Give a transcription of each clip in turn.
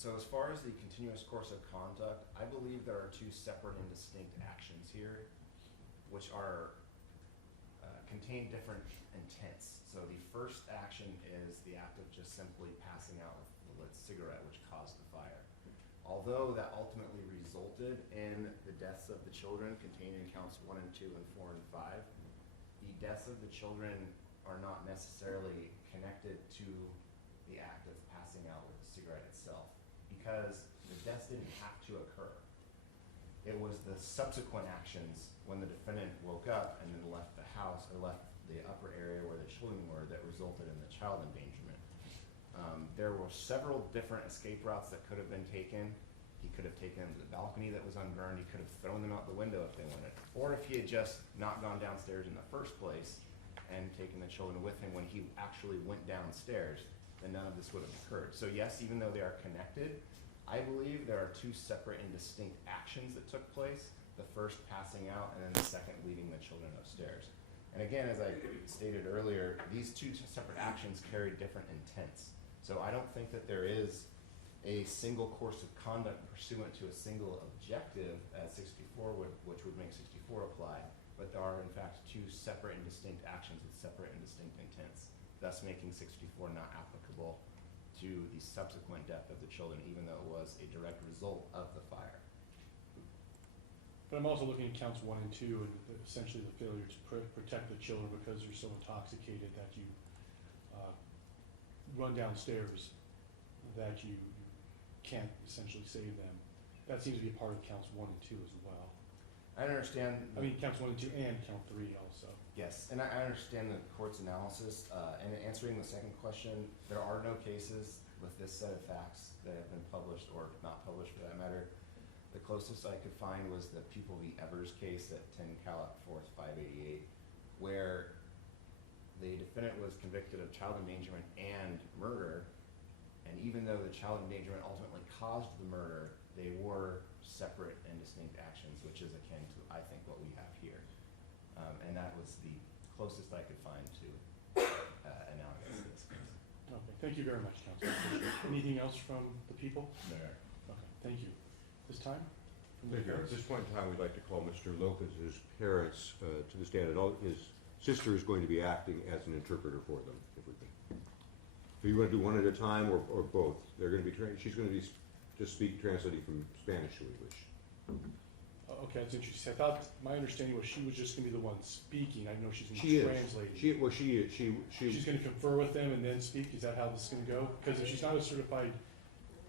So as far as the continuous course of conduct, I believe there are two separate and distinct actions here, which are contain different intents. So the first action is the act of just simply passing out the lit cigarette, which caused the fire. Although that ultimately resulted in the deaths of the children contained in counts 1 and 2 and 4 and 5, the deaths of the children are not necessarily connected to the act of passing out with the cigarette itself, because the deaths didn't have to occur. It was the subsequent actions when the defendant woke up and then left the house or left the upper area where the children were that resulted in the child endangerment. There were several different escape routes that could have been taken. He could have taken the balcony that was unburned. He could have thrown them out the window if they wanted. Or if he had just not gone downstairs in the first place and taken the children with him when he actually went downstairs, then none of this would have occurred. So yes, even though they are connected, I believe there are two separate and distinct actions that took place. The first passing out and then the second leading the children upstairs. And again, as I stated earlier, these two separate actions carry different intents. So I don't think that there is a single course of conduct pursuant to a single objective as 64 which would make 64 apply, but there are in fact two separate and distinct actions with separate and distinct intents, thus making 64 not applicable to the subsequent death of the children, even though it was a direct result of the fire. But I'm also looking at counts 1 and 2 and essentially the failure to protect the children because you're so intoxicated that you run downstairs that you can't essentially save them. That seems to be a part of counts 1 and 2 as well. I understand. I mean, counts 1 and 2 and count 3 also. Yes, and I understand the court's analysis. And answering the second question, there are no cases with this set of facts that have been published or not published for that matter. The closest I could find was the Pupil v. Evers case at 10 Calop 4th 588, where the defendant was convicted of child endangerment and murder, and even though the child endangerment ultimately caused the murder, they were separate and distinct actions, which is akin to, I think, what we have here. And that was the closest I could find to analogous to this case. Okay, thank you very much, Counsel. Anything else from the people? No. Okay, thank you. This time? Thank you. At this point in time, we'd like to call Mr. Lopez's parents to the stand. His sister is going to be acting as an interpreter for them, if we can. So you want to do one at a time or both? They're going to be she's going to be just translating from Spanish to English. Okay, that's interesting. I thought my understanding was she was just going to be the one speaking. I know she's going to be translating. She's going to confer with them and then speak. Is that how this is going to go? Because if she's not a certified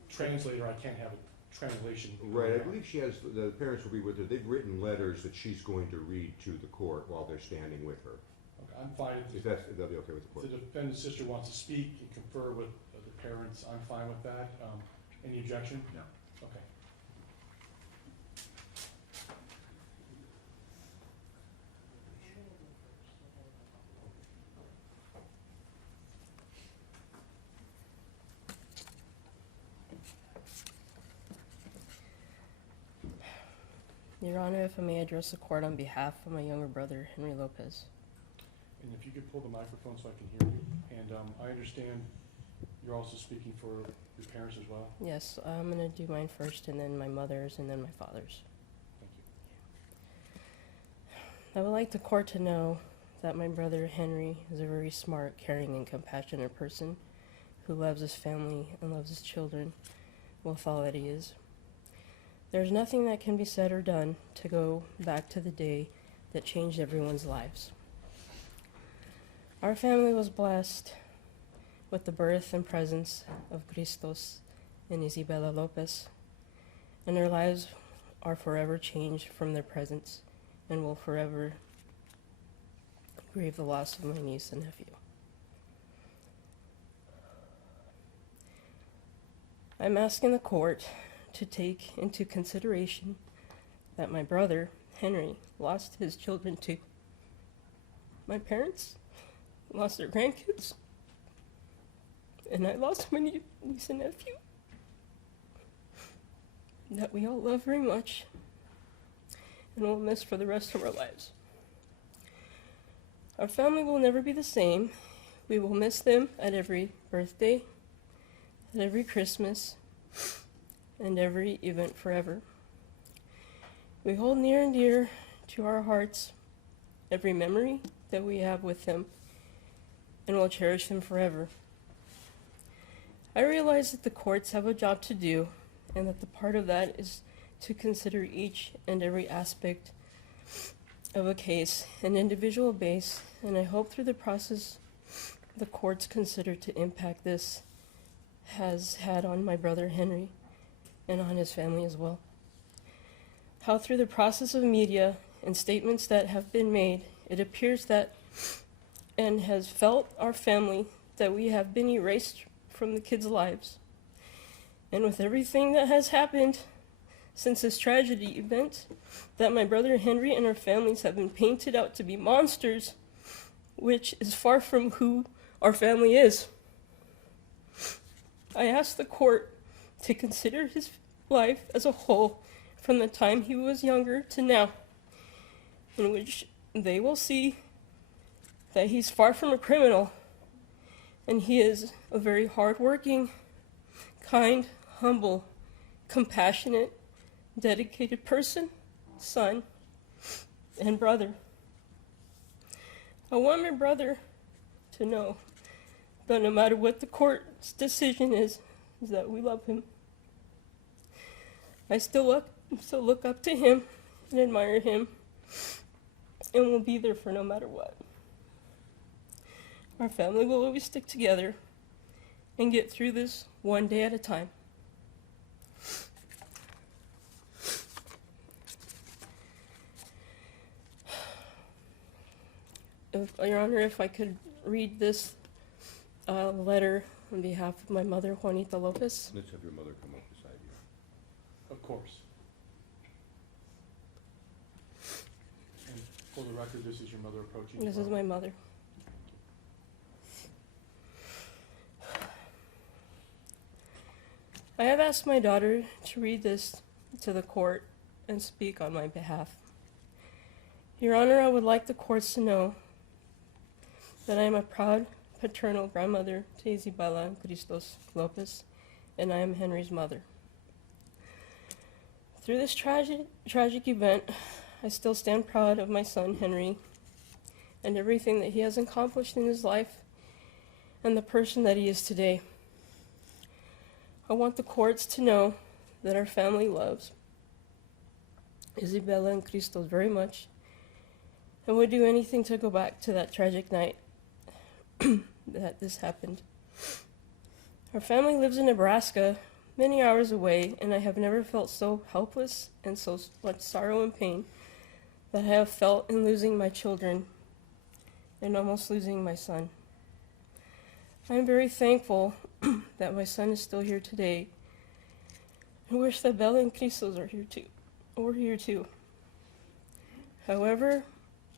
translator, I can't have a translation. Right. I believe she has. The parents will be with her. They've written letters that she's going to read to the court while they're standing with her. Okay, I'm fine. If they'll be okay with the court. If the defendant's sister wants to speak and confer with the parents, I'm fine with that. Any objection? No. Okay. Your Honor, if I may address the court on behalf of my younger brother, Henry Lopez. And if you could pull the microphone so I can hear you. And I understand you're also speaking for your parents as well. Yes, I'm going to do mine first, and then my mother's, and then my father's. Thank you. I would like the court to know that my brother Henry is a very smart, caring, and compassionate person who loves his family and loves his children with all that he is. There's nothing that can be said or done to go back to the day that changed everyone's lives. Our family was blessed with the birth and presence of Christos and Isabella Lopez, and their lives are forever changed from their presence and will forever grieve the loss of my niece and nephew. I'm asking the court to take into consideration that my brother, Henry, lost his children too. My parents lost their grandkids, and I lost my niece and nephew that we all love very much and will miss for the rest of our lives. Our family will never be the same. We will miss them at every birthday, at every Christmas, and every event forever. We hold near and dear to our hearts every memory that we have with him, and will cherish him forever. I realize that the courts have a job to do, and that the part of that is to consider each and every aspect of a case, an individual base, and I hope through the process the courts consider to impact this has had on my brother Henry and on his family as well. How through the process of media and statements that have been made, it appears that and has felt our family that we have been erased from the kids' lives. And with everything that has happened since this tragedy event, that my brother Henry and our families have been painted out to be monsters, which is far from who our family is. I ask the court to consider his life as a whole from the time he was younger to now, in which they will see that he's far from a criminal, and he is a very hardworking, kind, humble, compassionate, dedicated person, son, and brother. I want my brother to know that no matter what the court's decision is that we love him. I still look up to him and admire him, and will be there for no matter what. Our family will always stick together and get through this one day at a time. Your Honor, if I could read this letter on behalf of my mother, Juanita Lopez. Let's have your mother come up beside you. Of course. And for the record, this is your mother approaching. This is my mother. I have asked my daughter to read this to the court and speak on my behalf. Your Honor, I would like the courts to know that I am a proud paternal grandmother to Isabela Cristos Lopez, and I am Henry's mother. Through this tragic event, I still stand proud of my son Henry and everything that he has accomplished in his life and the person that he is today. I want the courts to know that our family loves Isabela and Cristos very much and would do anything to go back to that tragic night that this happened. Our family lives in Nebraska, many hours away, and I have never felt so helpless and so much sorrow and pain that I have felt in losing my children and almost losing my son. I am very thankful that my son is still here today. I wish that Bella and Cristos are here too. However,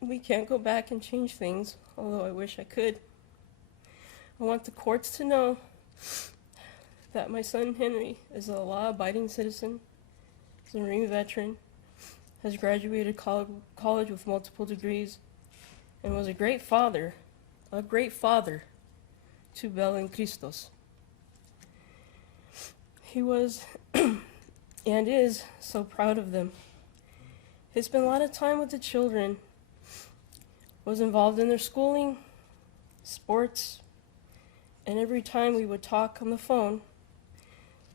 we can't go back and change things, although I wish I could. I want the courts to know that my son Henry is a law-abiding citizen, is a Marine veteran, has graduated college with multiple degrees, and was a great father to Bella and Cristos. He was and is so proud of them. He spent a lot of time with the children, was involved in their schooling, sports, and every time we would talk on the phone,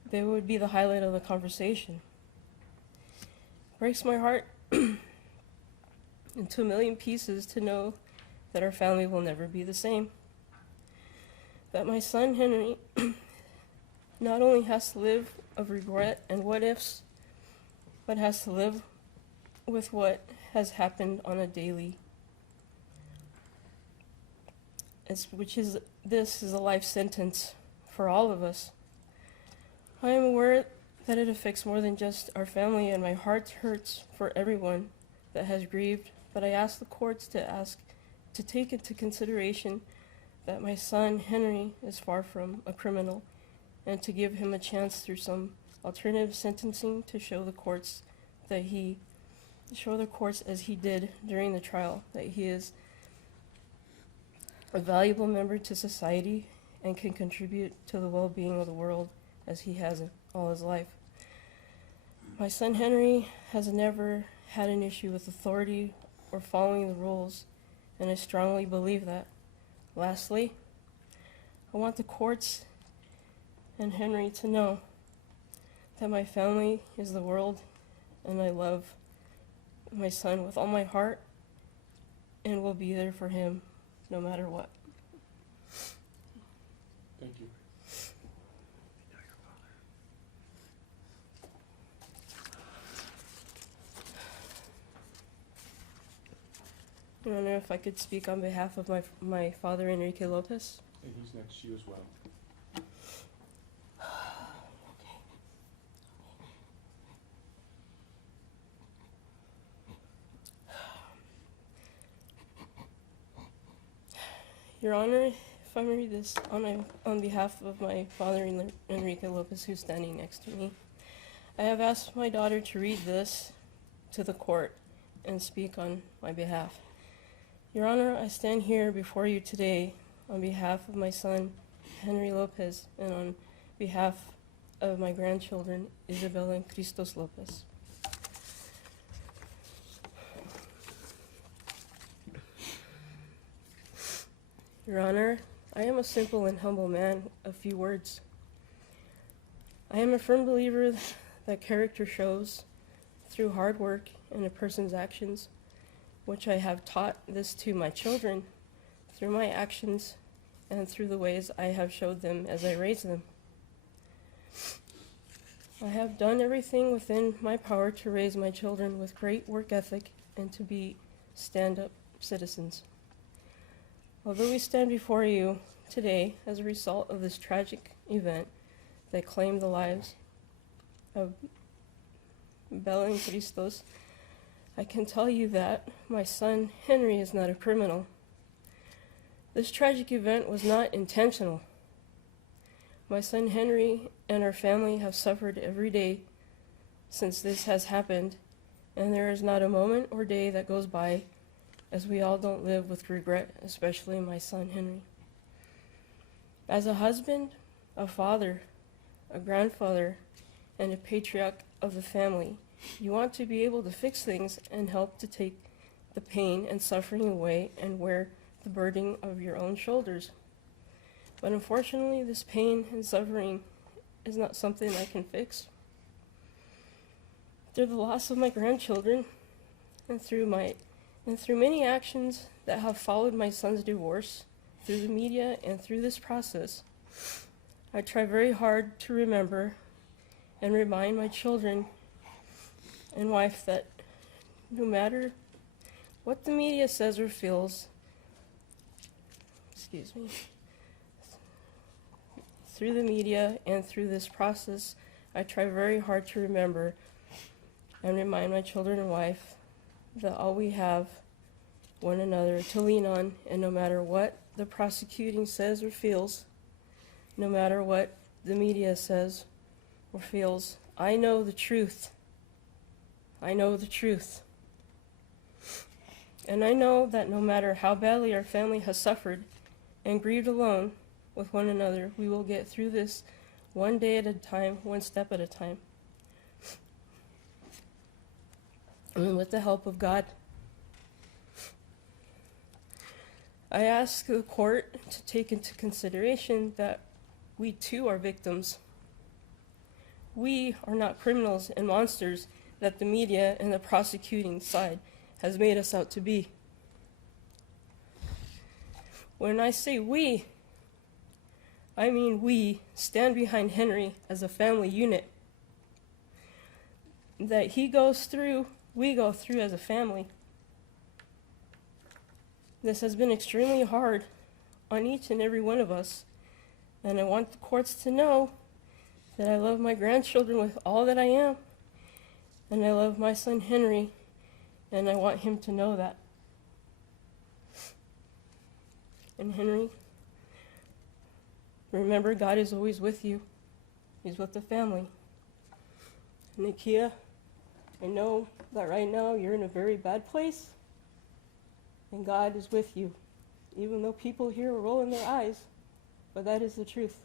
they would be the highlight of the conversation. It breaks my heart into a million pieces to know that our family will never be the same. That my son Henry not only has to live of regret and what ifs, but has to live with what has happened on a daily. This is a life sentence for all of us. I am aware that it affects more than just our family, and my heart hurts for everyone that has grieved, but I ask the courts to take into consideration that my son Henry is far from a criminal, and to give him a chance through some alternative sentencing to show the courts as he did during the trial, that he is a valuable member to society and can contribute to the well-being of the world as he has all his life. My son Henry has never had an issue with authority or following the rules, and I strongly believe that. Lastly, I want the courts and Henry to know that my family is the world, and I love my son with all my heart and will be there for him no matter what. Thank you. Your Honor, if I could speak on behalf of my father, Enrique Lopez. And he's next to you as well. Your Honor, if I may read this on behalf of my father, Enrique Lopez, who's standing next to me, I have asked my daughter to read this to the court and speak on my behalf. Your Honor, I stand here before you today on behalf of my son, Henry Lopez, and on behalf of my grandchildren, Isabel and Cristos Lopez. Your Honor, I am a simple and humble man of few words. I am a firm believer that character shows through hard work and a person's actions, which I have taught this to my children through my actions and through the ways I have showed them as I raise them. I have done everything within my power to raise my children with great work ethic and to be stand-up citizens. Although we stand before you today as a result of this tragic event that claimed the lives of Bella and Cristos, I can tell you that my son Henry is not a criminal. This tragic event was not intentional. My son Henry and our family have suffered every day since this has happened, and there is not a moment or day that goes by as we all don't live with regret, especially my son Henry. As a husband, a father, a grandfather, and a patriarch of the family, you want to be able to fix things and help to take the pain and suffering away and wear the burden of your own shoulders. But unfortunately, this pain and suffering is not something I can fix. Through the loss of my grandchildren and through many actions that have followed my son's divorce, through the media and through this process, I try very hard to remember and remind my children and wife that no matter what the media says or feels, through the media and through this process, I try very hard to remember and remind my children and wife that all we have one another to lean on, and no matter what the prosecuting says or feels, no matter what the media says or feels, I know the truth. I know the truth. And I know that no matter how badly our family has suffered and grieved alone with one another, we will get through this one day at a time, one step at a time. And with the help of God, I ask the court to take into consideration that we too are victims. We are not criminals and monsters that the media and the prosecuting side has made us out to be. When I say we, I mean we stand behind Henry as a family unit. That he goes through, we go through as a family. This has been extremely hard on each and every one of us, and I want the courts to know that I love my grandchildren with all that I am, and I love my son Henry, and I want him to know that. And Henry, remember, God is always with you. He's with the family. Nikia, I know that right now you're in a very bad place, and God is with you, even though people here are rolling their eyes, but that is the truth.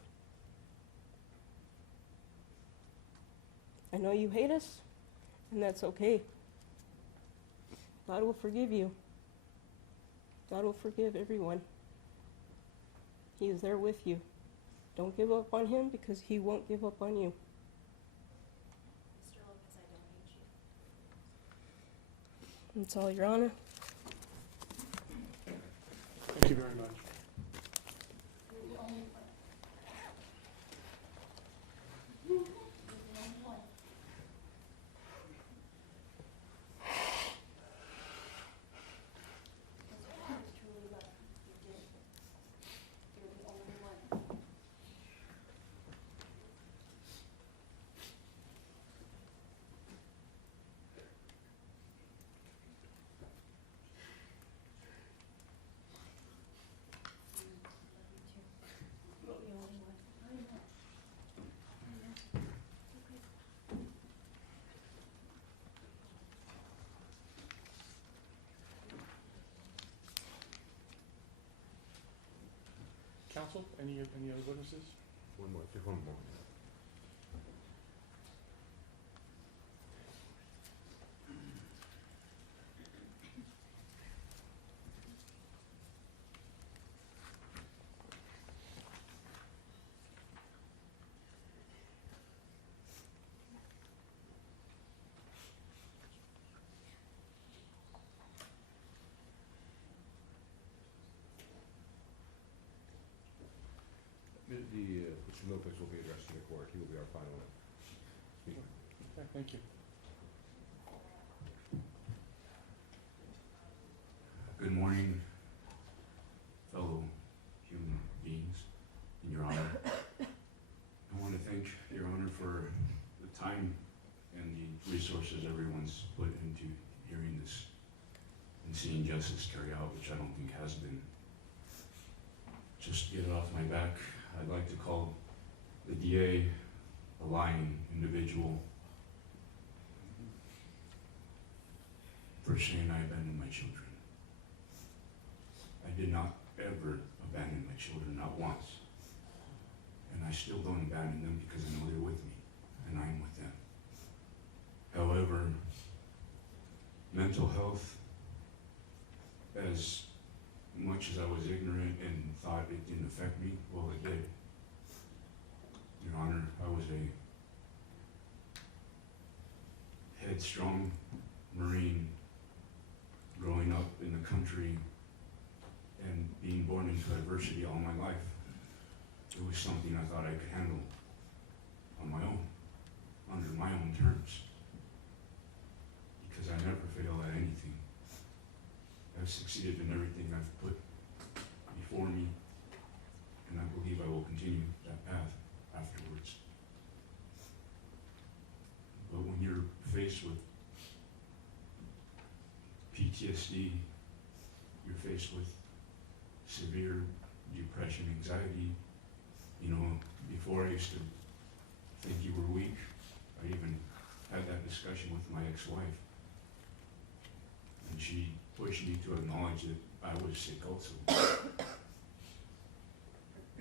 I know you hate us, And that's okay. God will forgive you. God will forgive everyone. He is there with you. Don't give up on him because he won't give up on you. Mr. Lopez, I don't hate you. That's all, Your Honor. Thank you very much. You're the only one. You're the only one. Because your heart is truly love. You did. You're the only one. You're the only one. I know. I know. Okay. Counsel, any other witnesses? One more, just one more. Mr. Lopez will be addressing the court. He will be our final speaker. Okay, thank you. Good morning, fellow human beings, and Your Honor. I want to thank Your Honor for the time and the resources everyone's put into hearing this and seeing justice carry out, which I don't think has been. Just to get it off my back, I'd like to call the DA a lying individual for saying I abandoned my children. I did not ever abandon my children, not once. And I still don't abandon them because I know they're with me, and I'm with them. However, mental health, as much as I was ignorant and thought it didn't affect me, well, it did. Your Honor, I was a headstrong Marine growing up in the country and being born into adversity all my life. It was something I thought I could handle on my own, under my own terms, because I never fail at anything. I've succeeded in everything I've put before me, and I believe I will continue that path afterwards. But when you're faced with PTSD, you're faced with severe depression, anxiety. You know, before I used to think you were weak. I even had that discussion with my ex-wife. And she pushed me to acknowledge that I was sick also.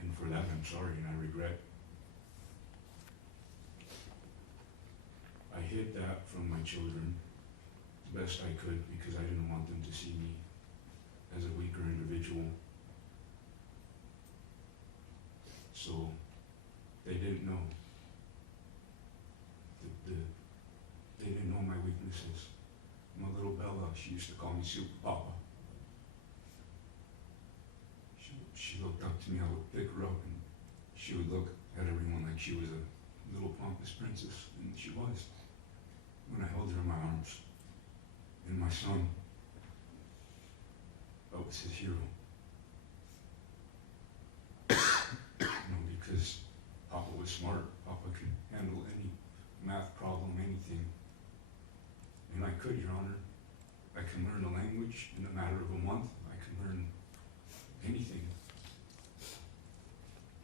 And for that, I'm sorry and I regret. I hid that from my children the best I could because I didn't want them to see me as a weaker individual. So they didn't know. They didn't know my weaknesses. My little Bella, she used to call me Super Papa. She looked up to me, I would pick her up, and she would look at everyone like she was a little pompous princess, and she was. When I held her in my arms, and my son, I was his hero. Because Papa was smart. Papa could handle any math problem, anything. And I could, Your Honor. I can learn a language in a matter of a month. I can learn anything.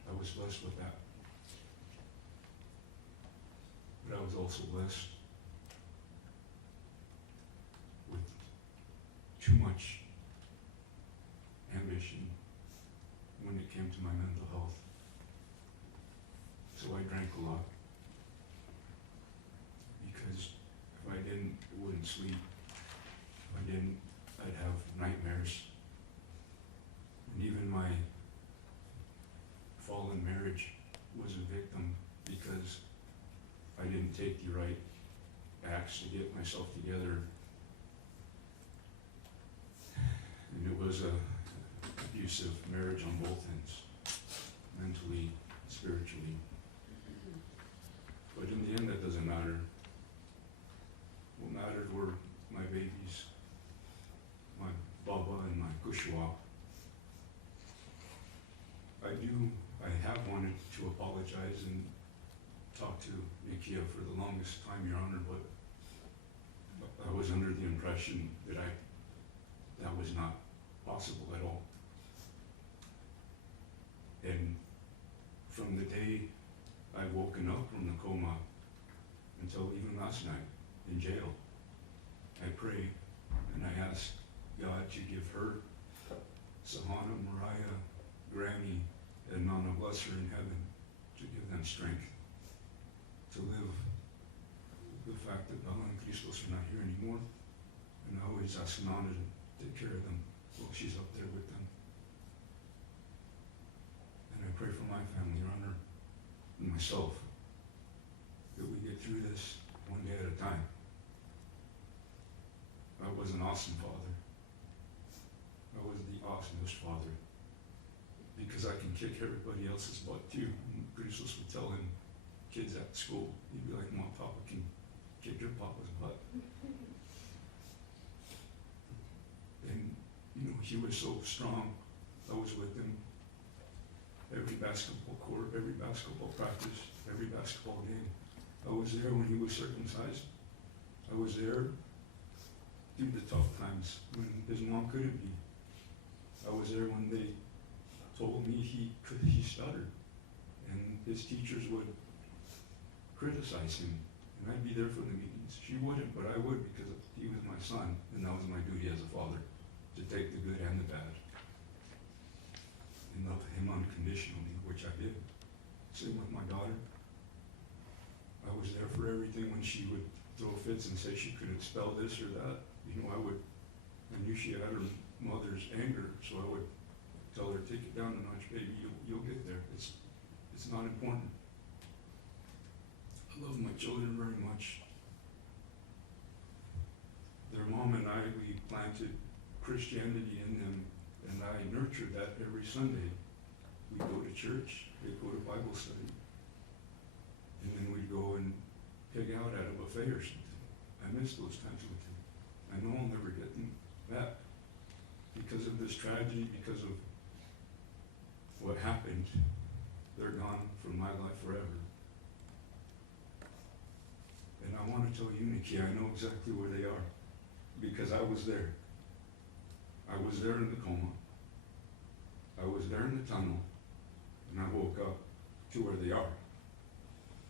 I was blessed with that. But I was also blessed with too much ambition when it came to my mental health. So I drank a lot, because if I didn't sleep. If I didn't, I'd have nightmares. And even my fallen marriage was a victim because I didn't take the right acts to get myself together. And it was a abusive marriage on both ends, mentally, spiritually. But in the end, that doesn't matter. What mattered were my babies, my Baba and my Kushwa. I have wanted to apologize and talk to Nikia for the longest time, Your Honor, but I was under the impression that that was not possible at all. And from the day I woken up from the coma until even last night in jail, I pray and I ask God to give her, Sahana, Mariah, Granny, and Nana, bless her in heaven, to give them strength to live the fact that Bella and Christos are not here anymore. And I always ask Nana to take care of them while she's up there with them. And I pray for my family, Your Honor, and myself, that we get through this one day at a time. I was an awesome father. I was the awesomest father. Because I can kick everybody else's butt too. And Christos would tell him, kids at school, he'd be like, Mom, Papa can kick your papa's butt. And, you know, he was so strong. I was with him every basketball court, every basketball practice, every basketball game. I was there when he was circumcised. I was there through the tough times when his mom couldn't be. I was there when they told me he stuttered, and his teachers would criticize him, and I'd be there for the meetings. She wouldn't, but I would, because he was my son, and that was my duty as a father, to take the good and the bad, and love him unconditionally, which I did. Same with my daughter. I was there for everything. When she would throw fits and say she couldn't spell this or that, you know, I knew she had her mother's anger, so I would tell her, take it down a notch, baby, you'll get there. It's not important. I love my children very much. Their mom and I, we planted Christianity in them, and I nurtured that every Sunday. We'd go to church, they'd go to Bible study, and then we'd go and pig out at a buffet or something. I miss those times with them. I know I'll never get them back because of this tragedy, because of what happened. They're gone from my life forever. And I want to tell you, Nikki, I know exactly where they are because I was there. I was there in the coma. I was there in the tunnel, and I woke up to where they are.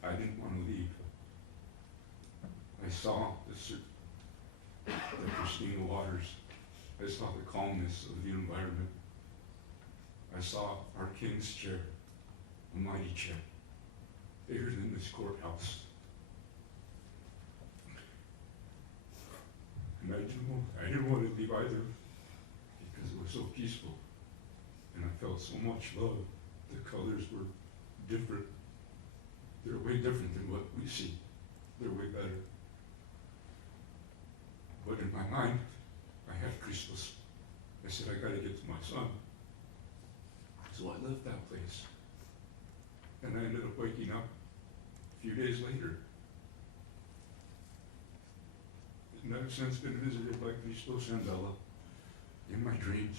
I didn't want to leave. I saw the pristine waters. I saw the calmness of the environment. I saw our king's chair, a mighty chair, bigger than this courthouse. And I didn't want to leave either because it was so peaceful. And I felt so much love. The colors were different. They're way different than what we see. They're way better. But in my mind, I had Christos. I said, I gotta get to my son. So I left that place. And I ended up waking up a few days later. And I've since been visited by Christos and Bella in my dreams.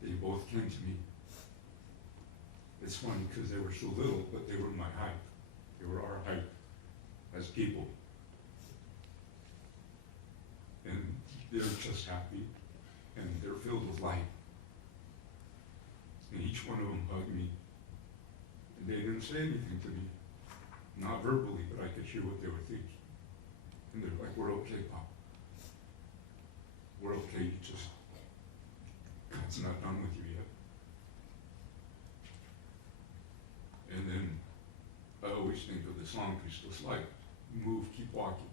They both came to me. It's funny because they were so little, but they were my height. They were our height as people. And they're just happy, and they're filled with light. And each one of them hugged me. And they didn't say anything to me, not verbally, but I could hear what they were thinking. And they're like, we're okay, Pop. We're okay, just, God's not done with you yet. And then I always think of the song Christos like, move, keep walking.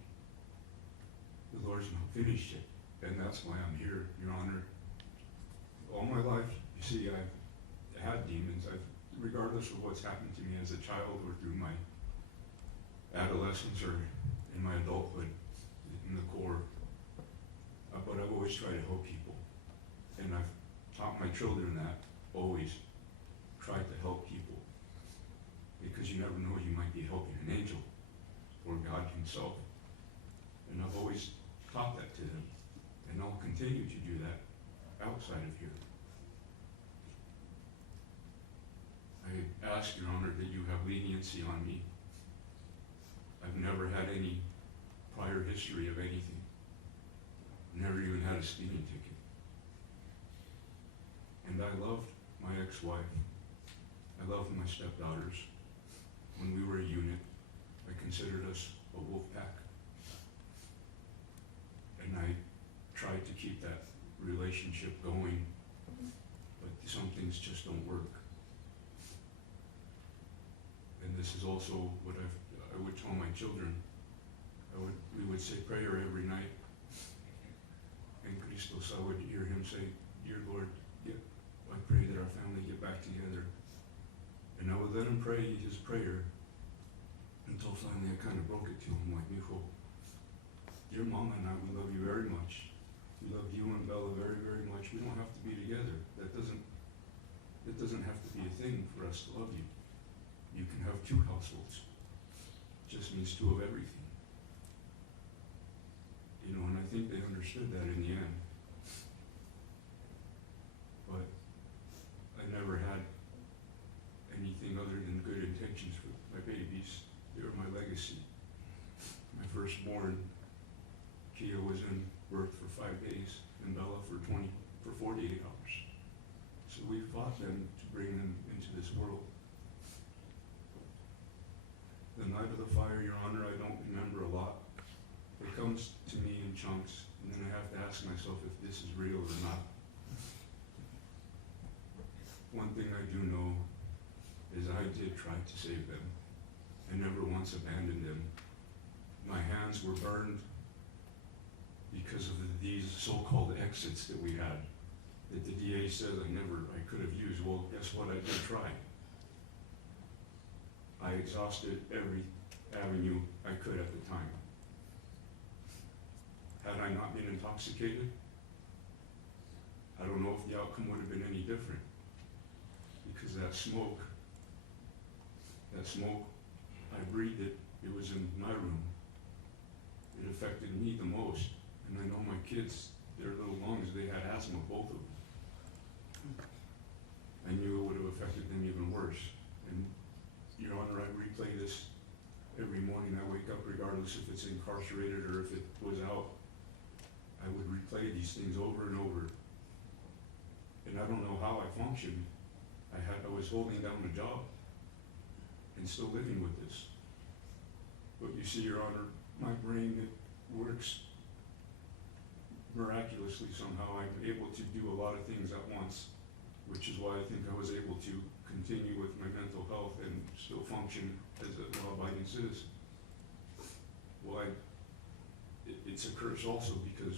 the Lord's not finished yet. And that's why I'm here, Your Honor. All my life, you see, I've had demons. Regardless of what's happened to me as a child or through my adolescence or in my adulthood, in the core, but I've always tried to help people. And I've taught my children that, always try to help people. Because you never know, you might be helping an angel or God himself. And I've always taught that to them. And I'll continue to do that outside of here. I ask, Your Honor, that you have leniency on me. I've never had any prior history of anything. Never even had a speeding ticket. And I loved my ex-wife. I loved my stepdaughters. When we were a unit, I considered us a wolf pack. And I tried to keep that relationship going, but some things just don't work. And this is also what I would tell my children. We would say prayer every night. And Christos, I would hear him say, Dear Lord, I pray that our family get back together. And I would let him pray his prayer until finally I kind of broke it to him, like, Mijo, dear Mama and I, we love you very much. We love you and Bella very, very much. We don't have to be together. That doesn't have to be a thing for us to love you. You can have two households. It just means two of everything. You know, and I think they understood that in the end. But I never had anything other than good intentions for my babies. They were my legacy. My firstborn, Kia, was in birth for 5 days, and Bella for 48 hours. So we fought them to bring them into this world. The night of the fire, Your Honor, I don't remember a lot. It comes to me in chunks, and then I have to ask myself if this is real or not. One thing I do know is I did try to save them. I never once abandoned them. My hands were burned because of these so-called exits that we had, that the DA says I could have used. Well, guess what? I did try. I exhausted every avenue I could at the time. Had I not been intoxicated, I don't know if the outcome would have been any different. Because that smoke, I breathed it. It was in my room. It affected me the most. And I know my kids, their little lungs, they had asthma, both of them. I knew it would have affected them even worse. And, Your Honor, I replay this every morning. I wake up, regardless if it's incarcerated or if it was out. I would replay these things over and over. And I don't know how I functioned. I was holding down a job and still living with this. But you see, Your Honor, my brain, it works miraculously somehow. I'm able to do a lot of things at once, which is why I think I was able to continue with my mental health and still function as a law-abiding citizen. Well, it's a curse also because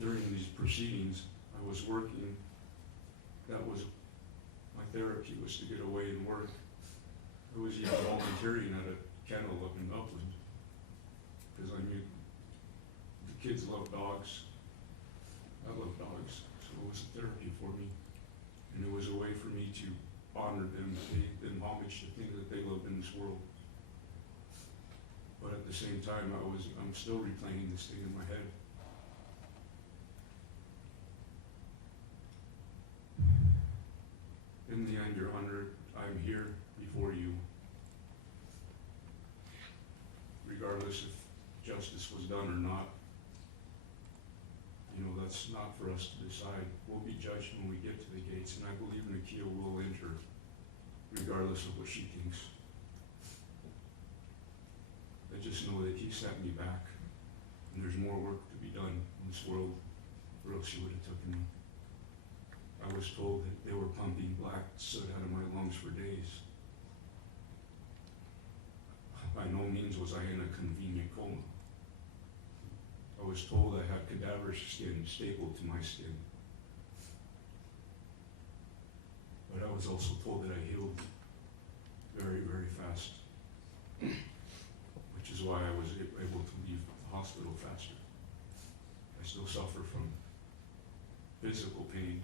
during these proceedings, I was working. That was my therapy, was to get away and work. I was even volunteering at a kennel up in Upland because I knew the kids love dogs. I love dogs, so it was a therapy for me. And it was a way for me to honor them, pay them homage to things that they loved in this world. But at the same time, I'm still replaying this thing in my head. In the end, Your Honor, I'm here before you. Regardless if justice was done or not, you know, that's not for us to decide. We'll be judged when we get to the gates, and I believe Nakia will enter, regardless of what she thinks. I just know that he set me back, and there's more work to be done in this world, or else she would have taken me. I was told that they were pumping black soot out of my lungs for days. By no means was I in a convenient coma. I was told I had cadaverous skin stapled to my skin. But I was also told that I healed very, very fast, which is why I was able to leave the hospital faster. I still suffer from physical pain.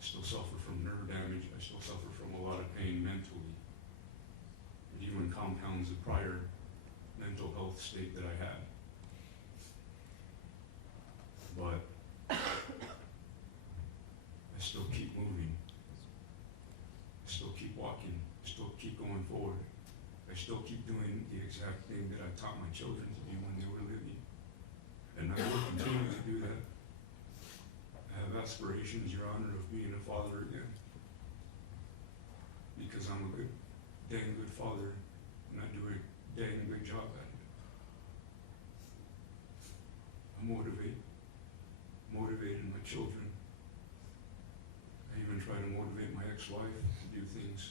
I still suffer from nerve damage. I still suffer from a lot of pain mentally. It even compounds the prior mental health state that I had. But I still keep moving. I still keep walking. I still keep going forward. I still keep doing the exact thing that I taught my children to do when they were living. And I will continue to do that. I have aspirations, Your Honor, of being a father again. Because I'm a good, dang good father, and I do a dang good job at it. I motivated my children. I even try to motivate my ex-wife to do things.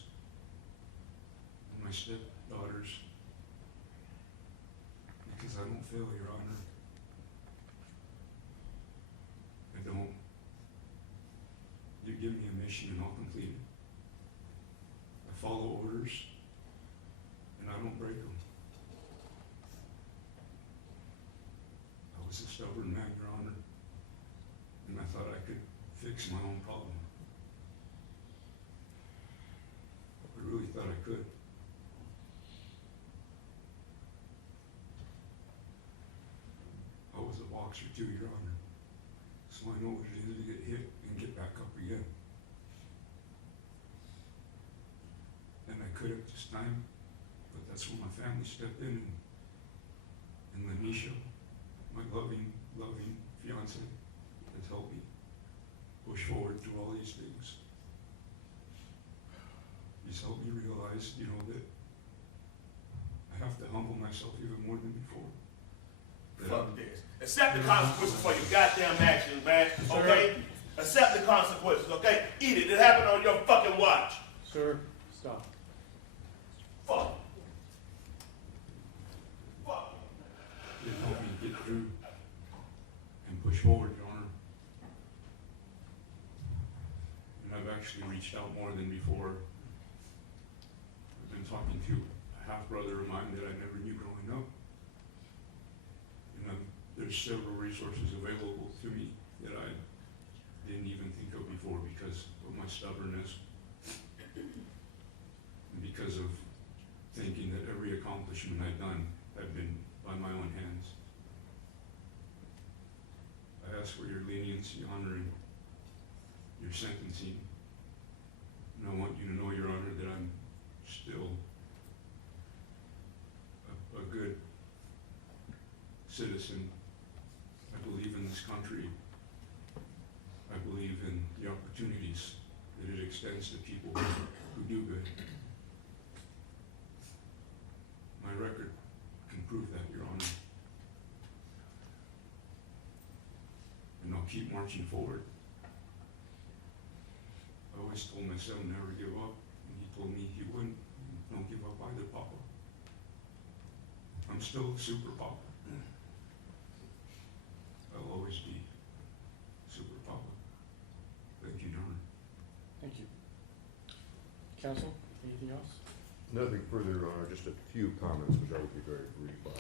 And my stepdaughters. Because I don't fail, Your Honor. I don't. You give me a mission and I'll complete it. I follow orders and I don't break them. I was a stubborn man, Your Honor, and I thought I could fix my own problem. I really thought I could. I was a boxer too, Your Honor, so I know what it is to get hit and get back up again. And I could have this time, but that's when my family stepped in, and Lanisha, my loving fiance, has helped me push forward through all these things. He's helped me realize, that I have to humble myself even more than before. Fuck this. Accept the consequences for your goddamn actions, man. Okay? Accept the consequences, okay? Eat it. It happened on your fucking watch. Sir, stop. Fuck. Fuck. It helped me get through and push forward, Your Honor. And I've actually reached out more than before. I've been talking to a half-brother of mine that I never knew growing up. And there's several resources available to me that I didn't even think of before because of my stubbornness. And because of thinking that every accomplishment I've done had been by my own hands. I ask for your leniency, Honor, in your sentencing. And I want you to know, Your Honor, that I'm still a good citizen. I believe in this country. I believe in the opportunities that it extends to people who do good. My record can prove that, Your Honor. And I'll keep marching forward. I always told my son never give up, and he told me he wouldn't. Don't give up either, Papa. I'm still Super Papa. I'll always be Super Papa. Thank you, Your Honor. Thank you. Counsel, anything else? Nothing further, Your Honor, just a few comments, which I would be very brief on.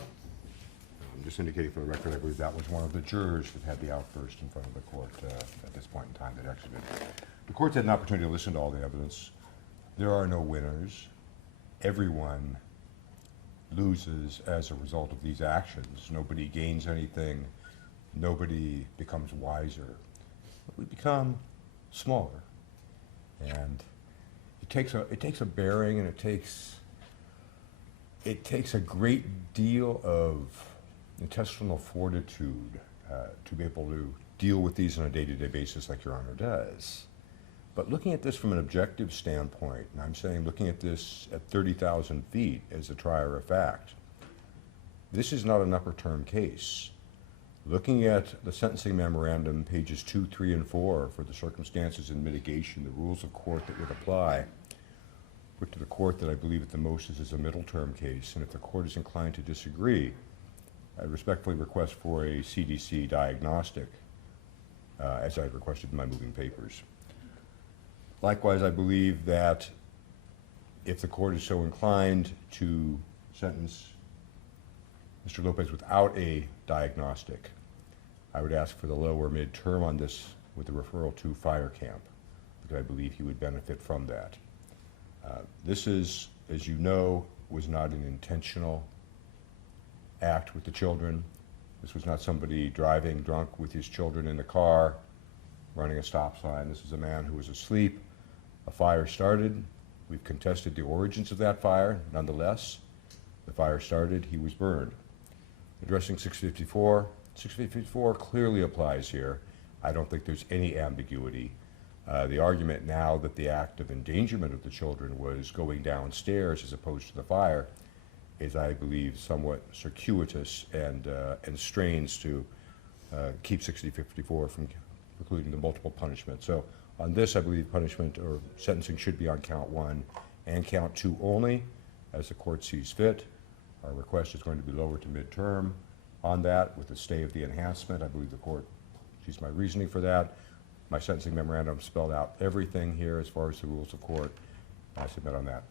Just indicating for the record, I believe that was one of the jurors that had the outburst in front of the court at this point in time that exited. The court's had an opportunity to listen to all the evidence. There are no winners. Everyone loses as a result of these actions. Nobody gains anything. Nobody becomes wiser. We become smaller. And it takes a bearing, and it takes a great deal of intestinal fortitude to be able to deal with these on a day-to-day basis like Your Honor does. But looking at this from an objective standpoint, and I'm saying looking at this at 30,000 feet as a trier of fact, this is not an upper term case. Looking at the sentencing memorandum, pages 2, 3, and 4, for the circumstances and mitigation, the rules of court that would apply, put to the court that I believe at the most this is a middle term case, and if the court is inclined to disagree, I respectfully request for a CDC diagnostic, as I requested in my moving papers. Likewise, I believe that if the court is so inclined to sentence Mr. Lopez without a diagnostic, I would ask for the lower mid-term on this with the referral to fire camp, because I believe he would benefit from that. This is, as you know, was not an intentional act with the children. This was not somebody driving drunk with his children in the car, running a stop sign. This is a man who was asleep. A fire started. We've contested the origins of that fire. Nonetheless, the fire started. He was burned. Addressing 654, 654 clearly applies here. I don't think there's any ambiguity. The argument now that the act of endangerment of the children was going downstairs as opposed to the fire is, I believe, somewhat circuitous and strains to keep 6054 from precluding the multiple punishment. So on this, I believe punishment or sentencing should be on count 1 and count 2 only, as the court sees fit. Our request is going to be lowered to midterm on that with the stay of the enhancement. I believe the court sees my reasoning for that. My sentencing memorandum spelled out everything here as far as the rules of court. I submit on that.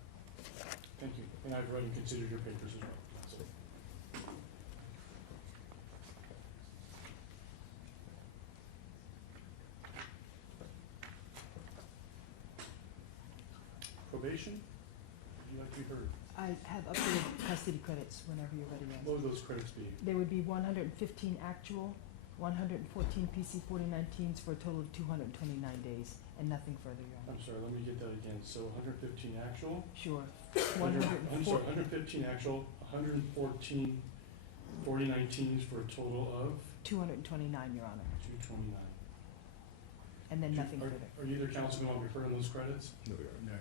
Thank you. And I've read and considered your papers as well. Probation? Would you like to be heard? I have updated custody credits whenever you're ready. What would those credits be? There would be 115 actual, 114 PC 4019s for a total of 229 days, and nothing further, Your Honor. I'm sorry, let me get that again. So 115 actual? Sure. I'm sorry, 115 actual, 114 4019s for a total of 229, Your Honor, 229. and then nothing Are further. either counsel going to be heard on those credits? No, Your Honor.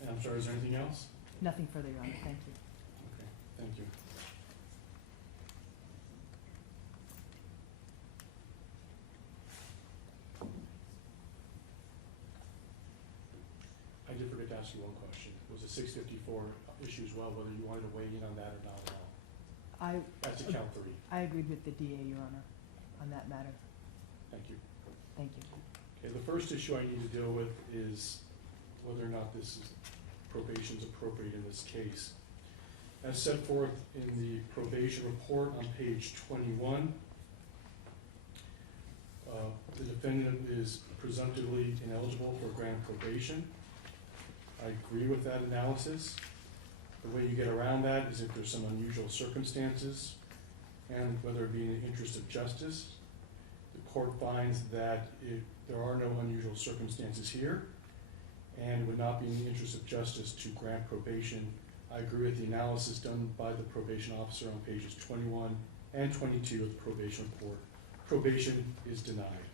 And I'm sorry, is there anything else? Nothing further, Your Honor. Thank you. Okay, thank you. I did forget to ask you one question. Was the 654 issue as well, whether you wanted to weigh in on that or not at all? That's to count 3. I agreed with the DA, Your Honor, on that matter. Thank you. Thank you. Okay, the first issue I need to deal with is whether or not probation is appropriate in this case. As set forth in the probation report on page 21, the defendant is presumptively ineligible for grant probation. I agree with that analysis. The way you get around that is if there's some unusual circumstances, and whether it be in the interest of justice. The court finds that there are no unusual circumstances here, and would not be in the interest of justice to grant probation. I agree with the analysis done by the probation officer on pages 21 and 22 of the probation report. Probation is denied.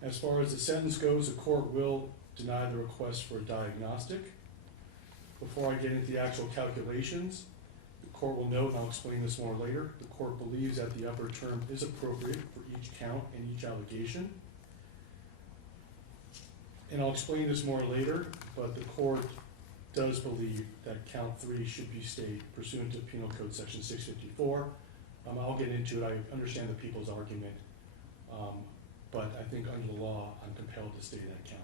As far as the sentence goes, the court will deny the request for a diagnostic. Before I get into the actual calculations, the court will note, and I'll explain this more later, the court believes that the upper term is appropriate for each count and each allegation. And I'll explain this more later, but the court does believe that count 3 should be stayed pursuant to Penal Code Section 654. I'll get into it. I understand the people's argument, but I think under the law, I'm compelled to stay that count.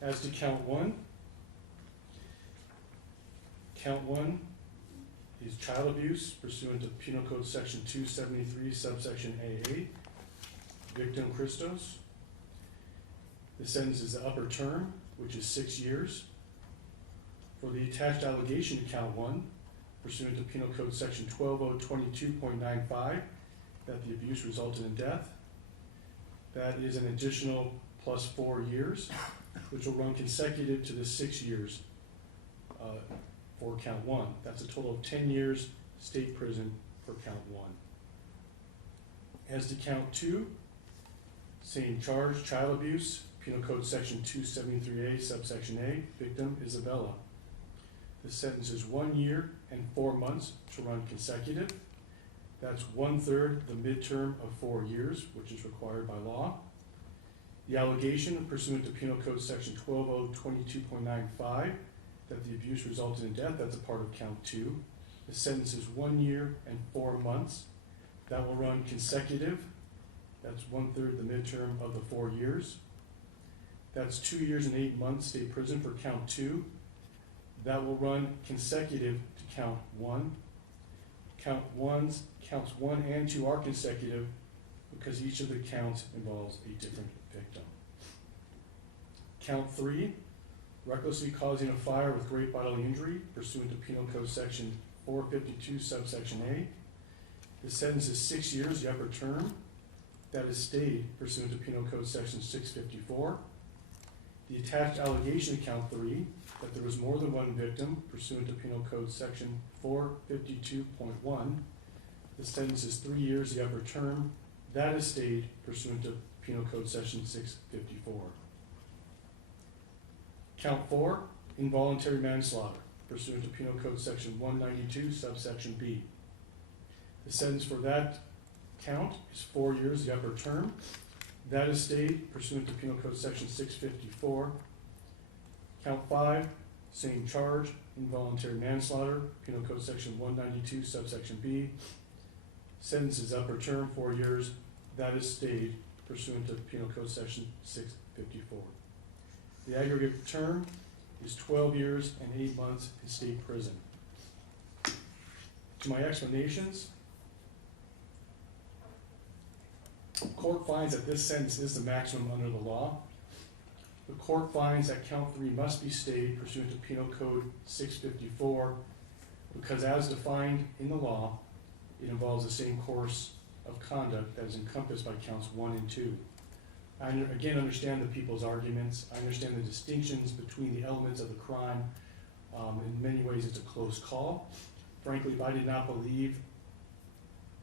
As to count 1 is child abuse pursuant to Penal Code Section 273, subsection AA. Victim Christos. The sentence is the upper term, which is 6 years. For the attached allegation to count 1, pursuant to Penal Code Section 12022.95, that the abuse resulted in death, that is an additional plus 4 years, which will run consecutive to the 6 years for count 1. That's a total of 10 years state prison for count 1. As to count 2, same charge, child abuse, Penal Code Section 273A, subsection A, victim Isabella. The sentence is 1 year and 4 months to run consecutive. That's 1/3 the midterm of 4 years, which is required by law. The allegation pursuant to Penal Code Section 12022.95, that the abuse resulted in death. That's a part of count 2. The sentence is 1 year and 4 months. That will run consecutive. That's 1/3 the midterm of the 4 years. That's 2 years and 8 months state prison for count 2. That will run consecutive to count 1. Counts 1 and 2 are consecutive because each of the counts involves a different victim. Count 3, recklessly causing a fire with great bodily injury pursuant to Penal Code Section 452, subsection A. The sentence is 6 years, the upper term. That is stayed pursuant to Penal Code Section 654. The attached allegation to count 3, that there was more than one victim pursuant to Penal Code Section 452.1. The sentence is 3 years, the upper term. That is stayed pursuant to Penal Code Section 654. Count 4, involuntary manslaughter pursuant to Penal Code Section 192, subsection B. The sentence for that count is 4 years, the upper term. That is stayed pursuant to Penal Code Section 654. Count 5, same charge, involuntary manslaughter, Penal Code Section 192, subsection B. Sentence is upper term, 4 years. That is stayed pursuant to Penal Code Section 654. The aggregate term is 12 years and 8 months in state prison. To my explanations, the court finds that this sentence is the maximum under the law. The court finds that count 3 must be stayed pursuant to Penal Code 654 because as defined in the law, it involves the same course of conduct that is encompassed by counts 1 and 2. I again understand the people's arguments. I understand the distinctions between the elements of the crime. In many ways, it's a close call. Frankly, if I did not believe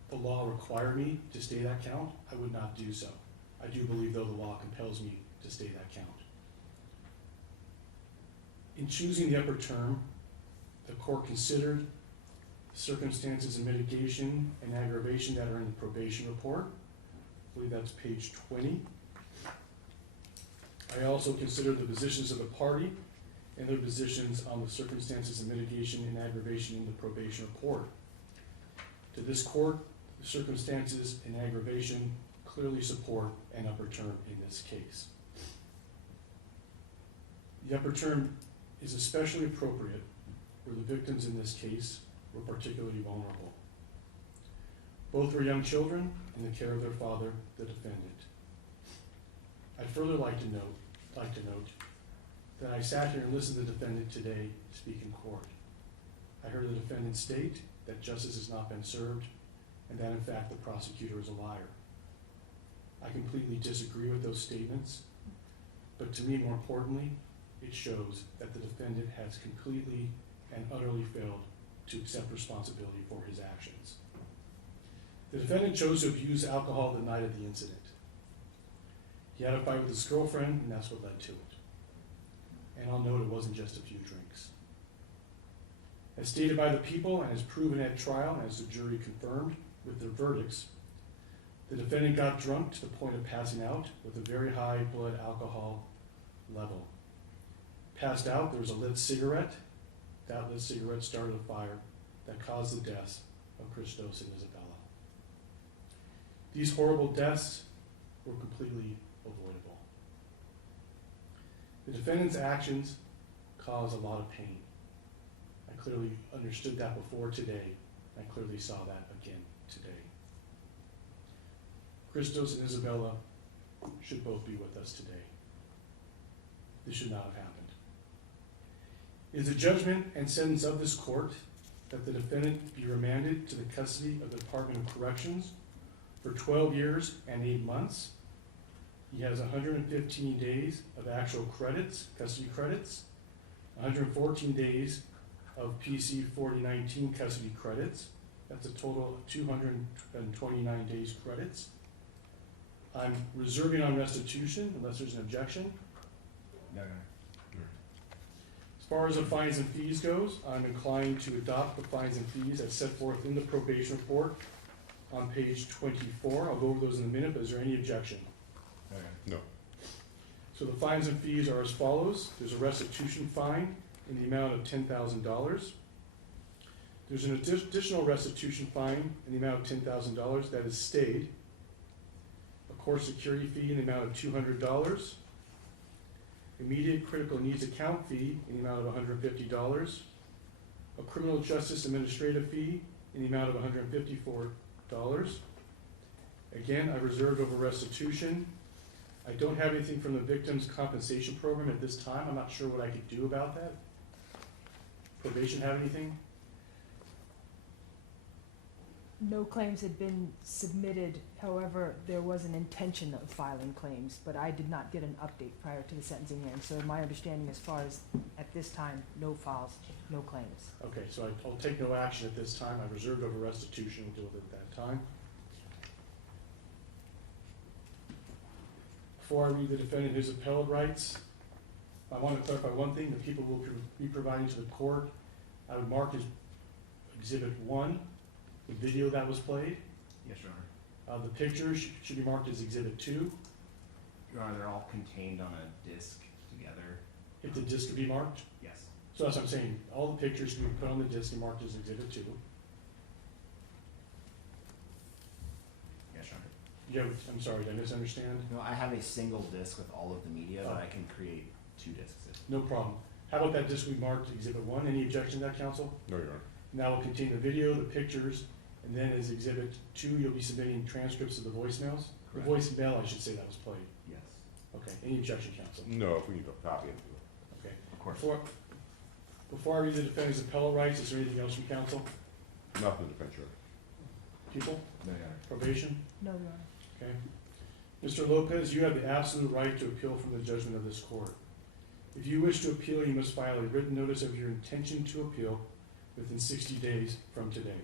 the law required me to stay that count, I would not do so. I do believe, though, the law compels me to stay that count. In choosing the upper term, the court considered circumstances of mitigation and aggravation that are in the probation report. I believe that's page 20. I also considered the positions of the party and their positions on the circumstances of mitigation and aggravation in the probation report. To this court, the circumstances and aggravation clearly support an upper term in this case. The upper term is especially appropriate where the victims in this case were particularly vulnerable. Both were young children in the care of their father, the defendant. I'd further like to note that I sat here and listened to the defendant today speak in court. I heard the defendant state that justice has not been served and that in fact the prosecutor is a liar. I completely disagree with those statements, but to me, more importantly, it shows that the defendant has completely and utterly failed to accept responsibility for his actions. The defendant chose to abuse alcohol the night of the incident. He had a fight with his girlfriend, and that's what led to it. And I'll note it wasn't just a few drinks. As stated by the people and as proven at trial, and as the jury confirmed with their verdicts, the defendant got drunk to the point of passing out with a very high blood alcohol level. Passed out, there was a lit cigarette. That lit cigarette started a fire that caused the deaths of Christos and Isabella. These horrible deaths were completely avoidable. The defendant's actions caused a lot of pain. I clearly understood that before today. I clearly saw that again today. Christos and Isabella should both be with us today. This should not have happened. It is the judgment and sentence of this court that the defendant be remanded to the custody of the Department of Corrections for 12 years and 8 months. He has 115 days of actual credits, custody credits, 114 days of PC 4019 custody credits. That's a total of 229 days credits. I'm reserving on restitution unless there's an objection. No. As far as the fines and fees goes, I'm inclined to adopt the fines and fees as set forth in the probation report on page 24. I'll go over those in a minute, but is there any objection? No. So the fines and fees are as follows. There's a restitution fine in the amount of $10,000. There's an additional restitution fine in the amount of $10,000 that is stayed. A court security fee in the amount of $200. Immediate critical needs account fee in the amount of $150. A criminal justice administrative fee in the amount of $154. Again, I reserved over restitution. I don't have anything from the victim's compensation program at this time. I'm not sure what I could do about that. Probation have anything? No claims had been submitted, however, there was an intention of filing claims, but I did not get an update prior to the sentencing hearing, so my understanding as far as, at this time, no files, no claims. Okay, so I'll take no action at this time. I reserved over restitution. We'll deal with it at that time. Before I read the defendant his appellate rights, I want to clarify one thing. The people will be providing to the court, I would mark as Exhibit 1, the video that was played. Yes, Your Honor. The pictures should be marked as Exhibit 2. Your Honor, they're all contained on a disc together. If the disc could be marked. Yes. So that's what I'm saying. All the pictures can be put on the disc and marked as Exhibit 2. Yes, Your Honor. You have, I'm sorry, did I misunderstand? No, I have a single disc with all of the media, but I can create 2 discs. No problem. How about that disc we marked Exhibit 1? Any objection to that, counsel? No, Your Honor. And that will contain the video, the pictures, and then as Exhibit 2, you'll be submitting transcripts of the voicemails? The Correct. voicemail, I should say, that was played. Yes. Okay, any objection, counsel? No, if we need a copy of it. Okay. Of course. Before I read the defendant's appellate rights, is there anything else from counsel? Nothing to defense, Your Honor. People? No, Your Honor. Probation? No, Your Honor. Okay. Mr. Lopez, you have the absolute right to appeal from the judgment of this court. If you wish to appeal, you must file a written notice of your intention to appeal within 60 days from today.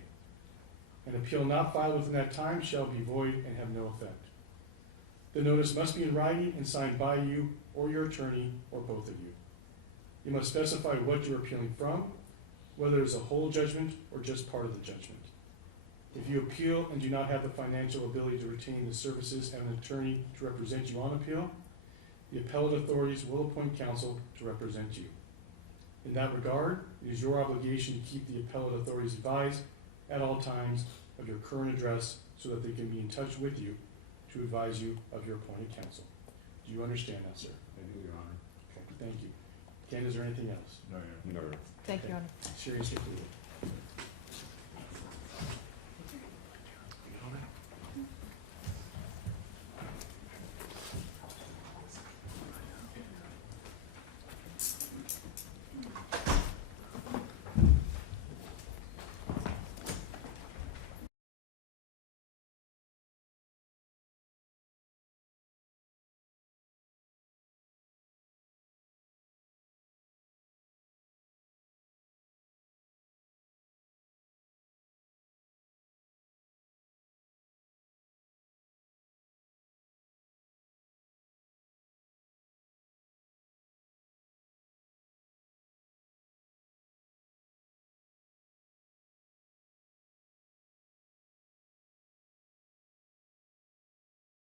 An appeal not filed within that time shall be void and have no effect. The notice must be in writing and signed by you or your attorney or both of you. You must specify what you are appealing from, whether it's a whole judgment or just part of the judgment. If you appeal and do not have the financial ability to retain the services of an attorney to represent you on appeal, the appellate authorities will appoint counsel to represent you. In that regard, it is your obligation to keep the appellate authorities advised at all times of your current address so that they can be in touch with you to advise you of your appointed counsel. Do you understand that, sir? I do, Your Honor. Okay, thank you. Ken, is there anything else? No, Your Honor. No, Your Honor. Thank you, Your Honor. Seriously, please.